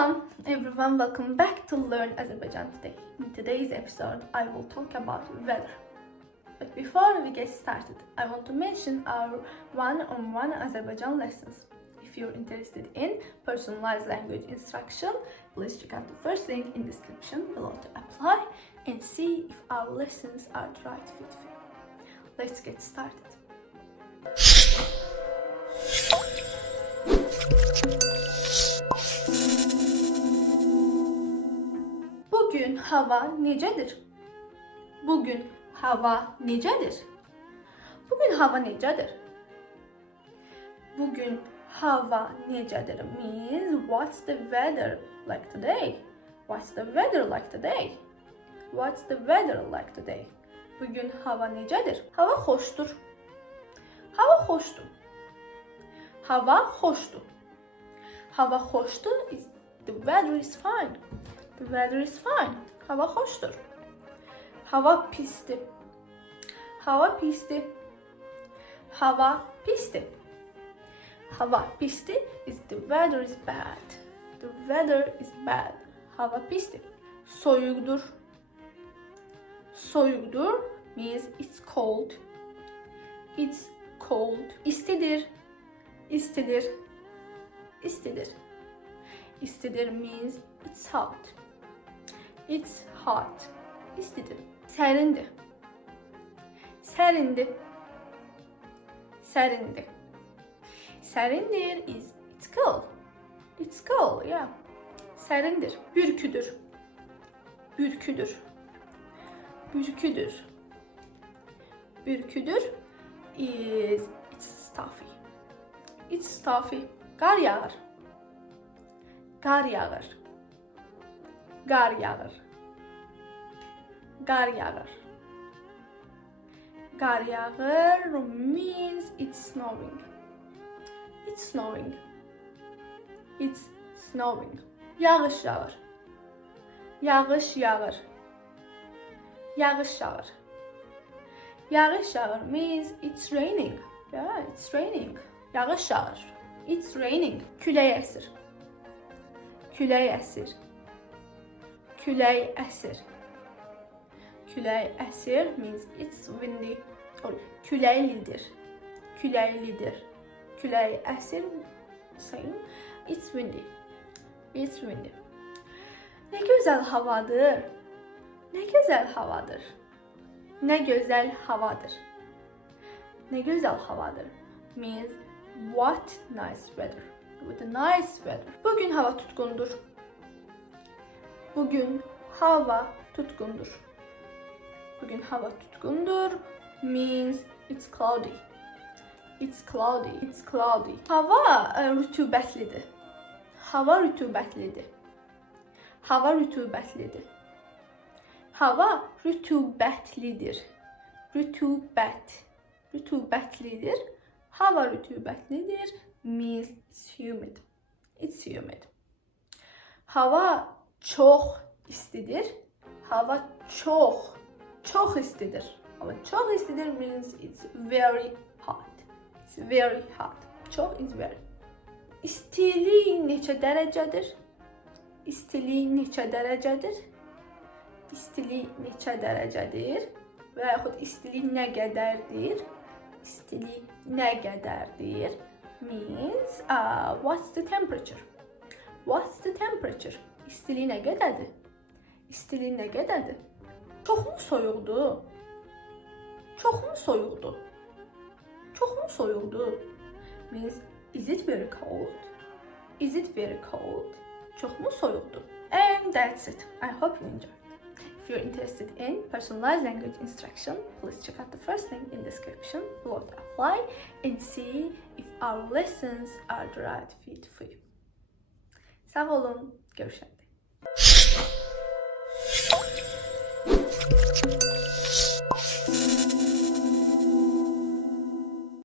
Salam everyone, welcome back to Learn Azerbaijan today. In today's episode, I will talk about weather. But before we get started, I want to mention our one-on-one Azerbaijan lessons. If you're interested in personalized language instruction, please check out the first link in the description below to apply and see if our lessons are the right fit for you. Let's get started. Bugün hava necədir? Bugün hava necədir? Bugün hava necədir? Bugün hava necədir means what's the weather like today? What's the weather like today? What's the weather like today? Bugün hava necədir? Hava xoşdur. Hava xoşdur. Hava xoşdur. Hava xoşdur is the weather is fine. The weather is fine. Hava xoşdur. Hava pisdir. Hava pisdir. Hava pisdir. Hava pistir is the weather is bad. The weather is bad. Hava pistir. Soyuqdur. Soyuqdur means it's cold. It's cold. İstidir. İstidir. İstidir. İstidir means it's hot. It's hot. İstidir. Sərindi. Sərindi. Sərindi. Sərindir is it's cold. It's cold, yeah. Sərindir. Bürküdür. Bürküdür. Bürküdür. Bürküdür is it's stuffy. It's stuffy. Qar yağır. Qar yağır. Qar yağır. Qar yağır. Qar yağır means it's snowing. It's snowing. It's snowing. Yağış yağır. Yağış yağır. Yağış yağır. Yağış yağır means it's raining. Yeah, it's raining. Yağış yağır. It's raining. Külək əsir. Külək əsir. Külək əsir. Külək əsir means it's windy. Or küləklidir. Küləklidir. Külək əsir sayın. It's windy. It's windy. Nə gözəl havadır. Nə gözəl havadır. Nə gözəl havadır. Nə gözəl havadır means what nice weather. With a nice weather. Bugün hava tutkundur. Bugün hava tutkundur. Bugün hava tutkundur means it's cloudy. It's cloudy. It's cloudy. Hava rütubətlidir. Hava rütubətlidir. Hava rütubətlidir. Hava rütubətlidir. Rütubət. Rütubətlidir. Hava rütubətlidir means it's humid. It's humid. Hava çox istidir. Hava çox istidir. Hava çox istidir means it's very hot. It's very hot. Çox is very. İstilik neçə dərəcədir? İstilik neçə dərəcədir? İstilik neçə dərəcədir? Və yaxud istilik nə qədərdir? İstilik nə qədərdir means what's the temperature? What's the temperature? İstilik nə qədərdir? İstilik nə qədərdir? Çoxmu soyuqdur? Çoxmu soyuqdur? Çoxmu soyuqdur means is it very cold? Is it very cold? Çoxmu soyuqdur? And that's it. I hope you enjoyed. If you're interested in personalized language instruction, please check out the first link in the description below to apply and see if our lessons are the right fit for you. Sağ olun, görüşəndə.